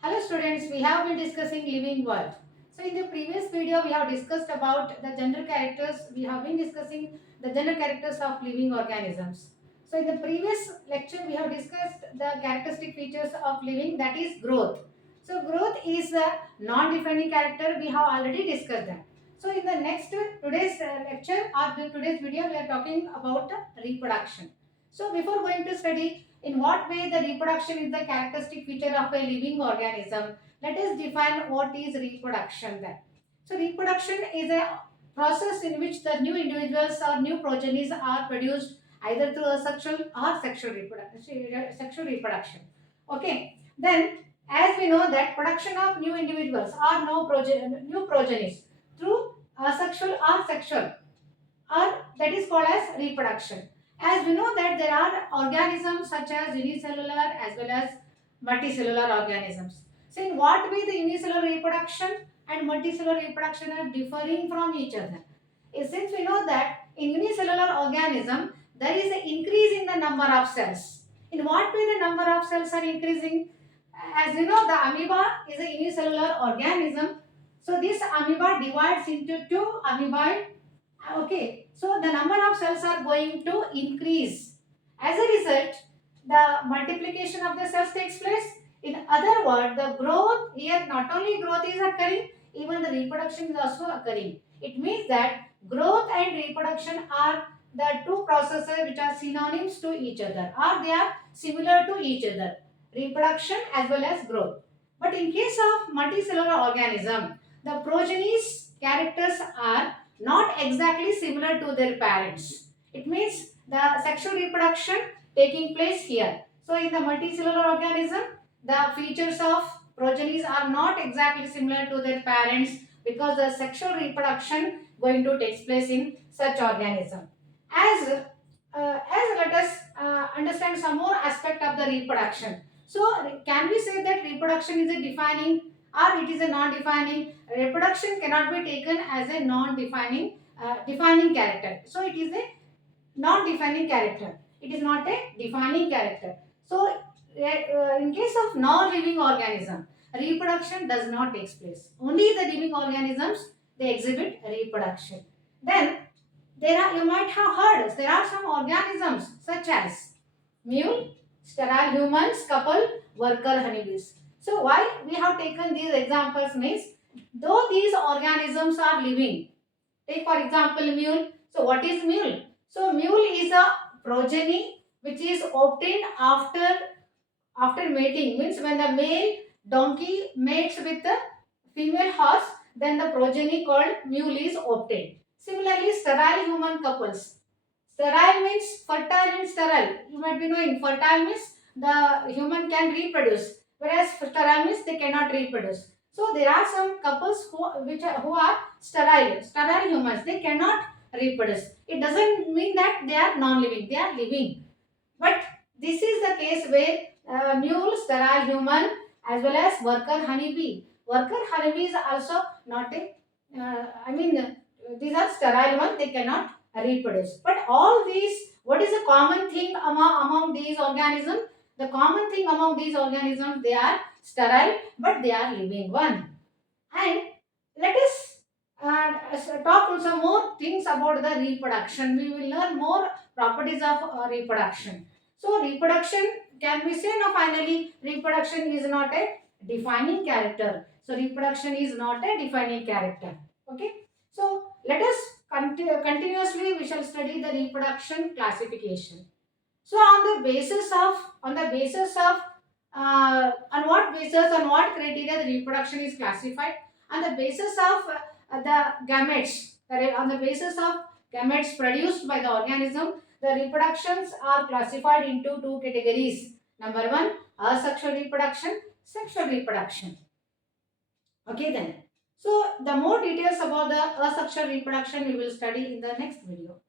Hello students, we have been discussing living world. So in the previous video we have discussed about the general characters. We have been discussing the general characters of living organisms. So in the previous lecture we have discussed the characteristic features of living, that is growth. So growth is a non-defining character. We have already discussed that. So in the next today's lecture or today's video we are talking about reproduction. So before going to study in what way the reproduction is the characteristic feature of a living organism, let us define what is reproduction then. So reproduction is a process in which the new individuals or new progenies are produced either through asexual or sexual reproduction. Okay. Then as we know that production of new individuals or new progenies through asexual or sexual, or that is called as reproduction. As we know that there are organisms such as unicellular as well as multicellular organisms. So in what way the unicellular reproduction and multicellular reproduction are differing from each other? Since we know that in unicellular organism there is an increase in the number of cells. In what way the number of cells are increasing? As you know, the amoeba is a unicellular organism. So this amoeba divides into two amoeboid. Okay, so the number of cells are going to increase. As a result, the multiplication of the cells takes place. In other words, the growth here, not only growth is occurring, even the reproduction is also occurring. It means that growth and reproduction are the two processes which are synonyms to each other, or they are similar to each other. Reproduction as well as growth. But in case of multicellular organism, the progenies characters are not exactly similar to their parents. It means the sexual reproduction taking place here. So in the multicellular organism, the features of progenies are not exactly similar to their parents because the sexual reproduction going to take place in such organism. As let us understand some more aspect of the reproduction. So can we say that reproduction is a defining or it is a non-defining? Reproduction cannot be taken as a non-defining defining character. So it is a non-defining character. It is not a defining character. So in case of non-living organism, reproduction does not take place. Only the living organisms they exhibit reproduction. Then you might have heard there are some organisms such as mule, sterile humans, couple, worker honeybees. So why we have taken these examples means though these organisms are living. Take for example mule. So what is mule? So mule is a progeny which is obtained after mating, means when the male donkey mates with the female horse, then the progeny called mule is obtained. Similarly, sterile human couples. Sterile means fertile and sterile. You might be knowing fertile means the human can reproduce, whereas sterile means they cannot reproduce. So there are some couples who are sterile humans. They cannot reproduce. It doesn't mean that they are non-living. They are living. But this is the case where mule, sterile human, as well as worker honeybee. Worker honeybee is also not a. These are sterile ones. They cannot reproduce. But all these, what is the common thing among these organisms? The common thing among these organisms, they are sterile, but they are living one. And let us talk some more things about the reproduction. We will learn more properties of reproduction. So reproduction, can we say now finally reproduction is not a defining character. So reproduction is not a defining character. Okay. So let us continuously we shall study the reproduction classification. So on what criteria the reproduction is classified? On the basis of the gametes, on the basis of gametes produced by the organism, the reproductions are classified into two categories. Number one, asexual reproduction, sexual reproduction. Okay then. So the more details about the asexual reproduction we will study in the next video.